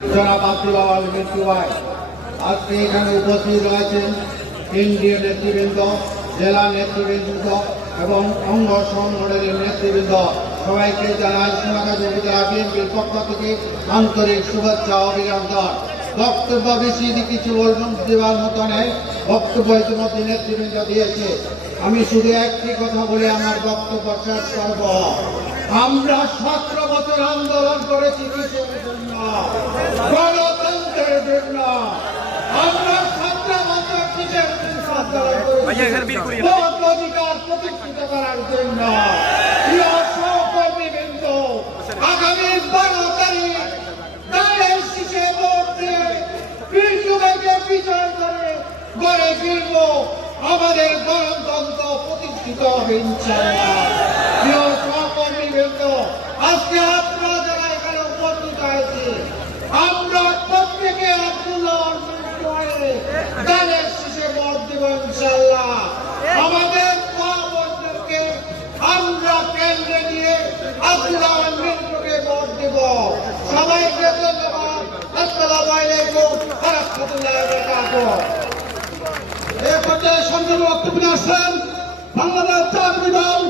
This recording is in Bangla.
জনাব আব্দুল আওয়াল মিন্টু ভাই আজকে এখানে উপস্থিত রয়েছেন কেন্দ্রীয় নেতৃবৃন্দ, জেলা নেতৃবৃন্দ এবং অঙ্গ সংগঠনের নেতৃবৃন্দ। সবাইকে জানাই সোনাগাজী উপজেলা বিএনপির পক্ষ থেকে আন্তরিক শুভেচ্ছা ও অভিনন্দন। বক্তব্য বেশি কিছু দেওয়ার মতো নেই, বক্তব্য ইতিমধ্যে নেতৃবৃন্দ দিয়েছে। আমি শুধু একটি কথা বলে আমার বক্তব্য শেষ করব। আমরা 17 বছর আন্দোলন করেছি কিসের জন্য? গণতন্ত্রের জন্য। আমরা 17 বছর কিসের জন্য আন্দোলন করেছি? ভোট অধিকার প্রতিষ্ঠিত করার জন্য। প্রিয় সহকর্মীবৃন্দ, আগামী 12 তারিখ দাঁড়ের শীষে ভোট দিয়ে বিজয়কে বিজয় করে গড়ে ফিরব আমাদের গণতন্ত্র প্রতিষ্ঠিত হবে ইনশাআল্লাহ। প্রিয় সহকর্মীবৃন্দ, আজকে আপনারা যারা এখানে উপস্থিত হয়েছে, আমরা প্রত্যেকে আব্দুল্লাহ দানের শীষে ভোট দেব ইনশাআল্লাহ। আমাদের মা বোনদেরকে আমরা কেন্দ্রে নিয়ে আব্দুল্লাহ মিন্টুকে ভোট দেব। সবাইকে ধন্যবাদ। আসসালামু আলাইকুম ওয়া রাহমাতুল্লাহি ওয়া বারাকাতুহু। এই পর্যায়ে সংগ্রামী বক্তব্য আসছেন বাংলাদেশ জাতীয় দল